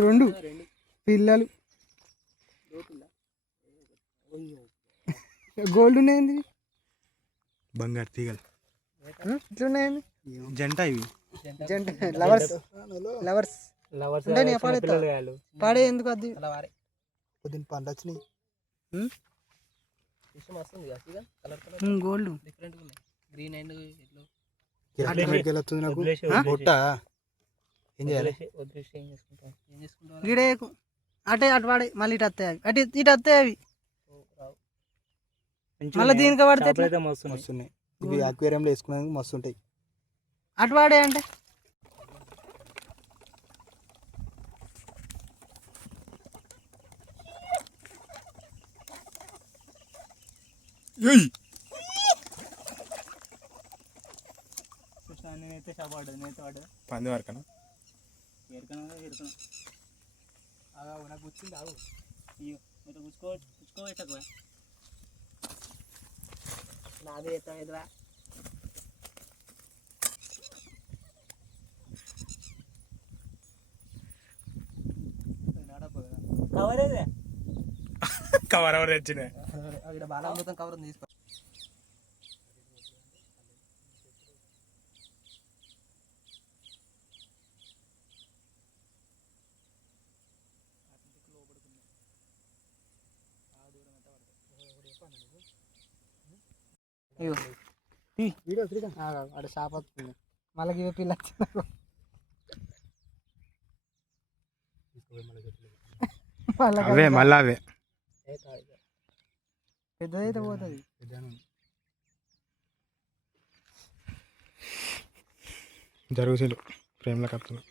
రెండు. పిల్లలు. గోల్డ్ ఉన్నాయండి? బంగారు తీగలు. ఆ, ఇట్లా ఉన్నాయండి జంట ఇవి. జంట. లవర్స్. లవర్స్. లవర్స్. పాడే ఎందుకు అది? పొద్దున్న పండ్లు వచ్చినాయి కదా కలర్ కలర్ గోల్డ్ డిఫరెంట్ ఉన్నాయి. గ్రీన్ అండ్ ఎల్లో కిరాణాకి వెళ్ళొస్తుంది నాకు. పొట్ట ఏం చేయాలి? వదిలేసి ఏం చేసుకుంటాం? ఏం చేసుకుంటావు గిడే అటే అటు వాడే మళ్ళీ ఇటు వస్తాయి అవి. అటు ఇటు వస్తాయి అవి. మళ్ళీ దీనికి పడితే వస్తున్నాయి ఇవి అక్వేరియంలో వేసుకునేందుకు మస్తు ఉంటాయి. అటు వాడే అంటే? నేనైతే షాప్ ఆడదు నేనైతే ఆడదు పంది వరకనా? ఎరకనా ఎరకనా నాకు వచ్చింది ఆవు అయ్యో మీరు కూర్చో. కూర్చోబెట్టకు నాదే ఎత్తాం ఎదురా కవర్ కవర్ ఎవరు తెచ్చినాయి? అక్కడ బాగా మొత్తం కవర్ ఉంది తీసుకో. వీడియో వాడు షాప్ వస్తుంది. మళ్ళీ ఇవి పిల్ల అవే మళ్ళా అవే. పెద్దదైతే పోతుంది. జరుగుతుంది ప్రేమలో కప్తున్నా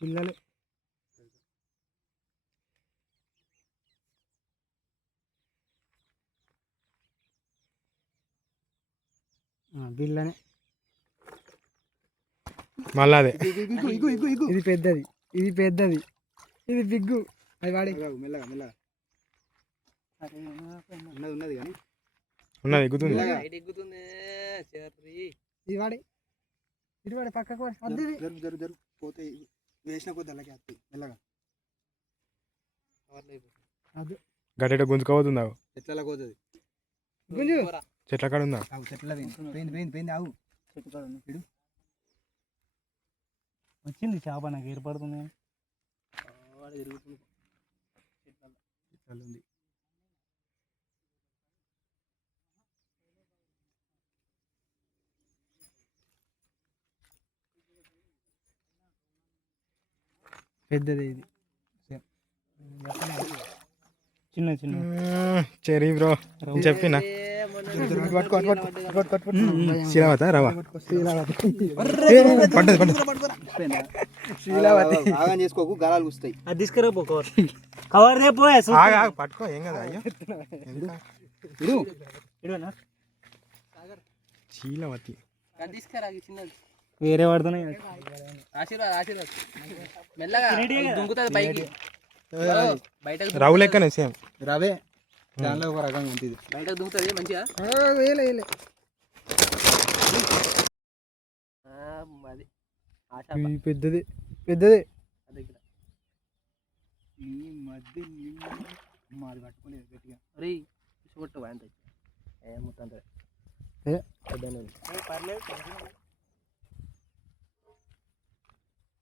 పిల్లలు. బిల్లనే మళ్ళా అదే. ఇది పెద్దది. ఇది పెద్దది. ఇది బిగ్గు. అది వాడి. మెల్లగా మెల్లగా ఉన్నది ఉన్నది కానీ. ఉన్నది ఎక్కుతుంది చెర్రీ ఇది వాడి. ఇది వాడి పక్కకు వాడి. జరుగు జరుగు జరుగు పోతే వేసిన కొద్ది అలాగే వస్తాయి. మెల్లగా. గడ్డ గుంజుకోబోతుంది? ఆవు ఎట్లా పోతుంది. గుంజు. చెట్ల కాడ ఉందా? ఆవు చెట్ల పోయింది పోయింది పోయింది. ఆవు ఇడు. వచ్చింది చేప నాకు ఏర్పడుతుంది ఉంది. పెద్దది ఇది. చిన్న చిన్న. Cherry bro. చెప్పిన? శిలవత రవా పడ్డది పడ్డది శీలావతి ఆగం చేసుకోకు గాలాలు కూస్తాయి అది తీసుకురా పో కవర్ కవర్ రేపు ఆగు, ఆగు, పట్టుకో ఏం కదా అయ్యో ఇడు ఇడవనా శీలవతి అది తీసుకురా చిన్నది వేరే పడుతున్నాయి ఆశీర్వాద్ ఆశీర్వాద్ మెల్లగా దుంకుతుంది పైకి బయటకు రావు లెక్కనే సేమ్ రవే దానిలో ఒక రకంగా ఉంటుంది బయటకు దుంకుతుంది మంచిగా? వేలే వేలే. పెద్దది పెద్దది. మధ్య మాది పట్టుకోలేదు గట్టిగా. కొట్టు అంత. ఏ? మొత్తం.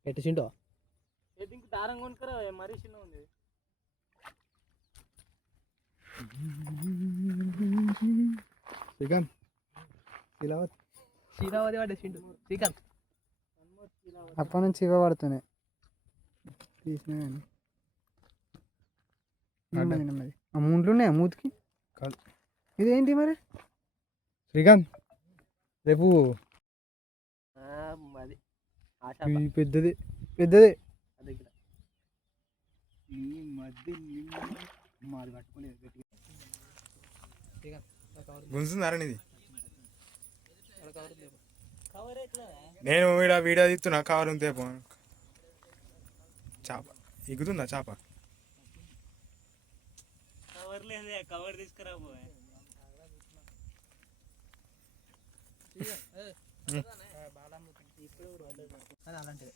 పెట్టిండో ఇంక దారం కొనుక్కరా మరీ చిన్న ఉంది. శ్రీకాంత్ శీలావతి. శ్రీరావతి పడేసిండు శ్రీకాంత్. అప్పటి నుంచి ఇవే పడుతున్నాయి. తీసినా కానీ. నెమ్మది నెమ్మది ఆ ముండ్లు ఉన్నాయా మూతికి? కాదు. ఇదేంటి మరి? శ్రీకాంత్ రేపు ఆ, అది ఇది పెద్దది పెద్దది. అది ఇక్కడ. నీ మధ్య మాది పట్టుకోలేదు ఎట్లా నేను వీడ వీడియో తీస్తున్నా కవర్ ఉంటే పో చాప. ఎగుతుందా చాప? కవర్ లేదే కవర్ తీసుకురా అలాంటిది.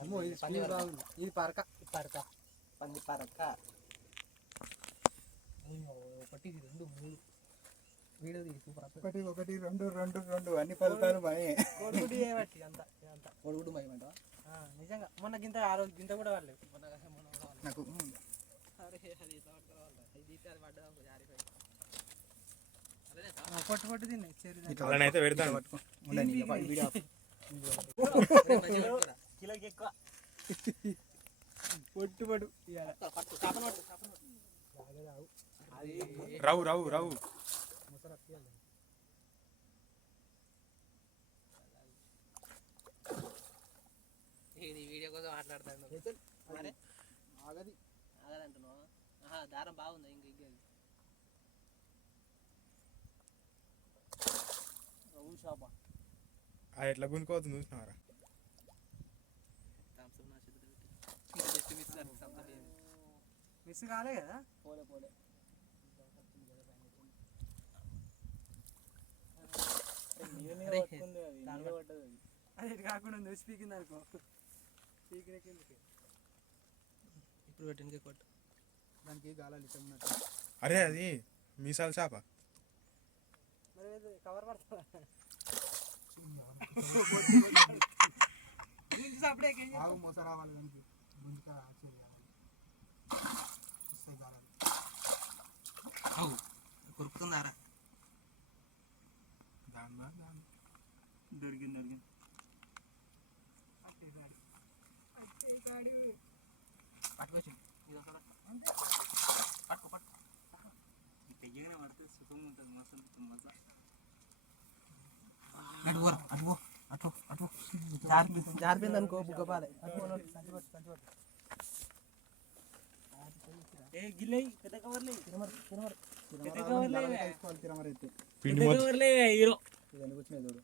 అమ్మో ఇది పని ఇది పరక. పరక. పంది పరక. ఒకటి రెండు మూడు. వీడియో తీసి సూపర్ ఒకటి ఒకటి రెండు రెండు రెండు. అన్ని ఫలితాలు బాయే కొడుకుడు అంతా కొడుకుడు మయమంట నిజంగా. మొన్న గింత ఆ రోజు గింత కూడా. నాకు వాళ్ళ. తా- పొట్టు పొట్టు తిన్నాయి. చెరి ఇట్లా అలానే అయితే పెడతాను పట్టుకో. కిలోకి ఎక్కువ. పొట్టు పట్టు ఇవాళ. పట్టు, పట్టు, చేపను పట్టు, చేపను పట్టు. అది రావు రావు రావు. ఇది వీడియో కోసం మాట్లాడతాను మరి? ఆగది. ఆగదంటున్నావా ఆహా దారం బాగుంది ఇంక ఇంకేది రవ్వు షాప? అది ఎట్లా గుంజుకోవద్దు చూసినారా మిస్ కాలే కదా? పోలే పోలే మీద మీద అరే, పట్టుకుంది అది ఇటు కాకుండా ఉంది స్పీకింగ్ అనుకో. స్పీకింగ్ కిందకి ఇప్పుడు పెట్టినకే కొట్టు. దానికి గాలాలు ఇట్లా ఉన్నట్టు. అరే అది మీసాల చేప మరి కవర్ పడుతుందా అప్పుడే మోస రావాలి దానికి. ముందుగా ఆచేది పట్టుకోవచ్చు ఇది ఒకటి పట్టుకో పట్టుకో తెయ్యగానే పడితే సుఖంగా ఉంటుంది మస్తు అనిపిస్తుంది మజా అటు పోరా అటు పో అటు అటు జారి జారిపోయింది అనుకో బుగ్గపాలే గిల్లే పెద్ద కవర్లే పిండి హీరో. ఇదని కూర్చునే చూడు.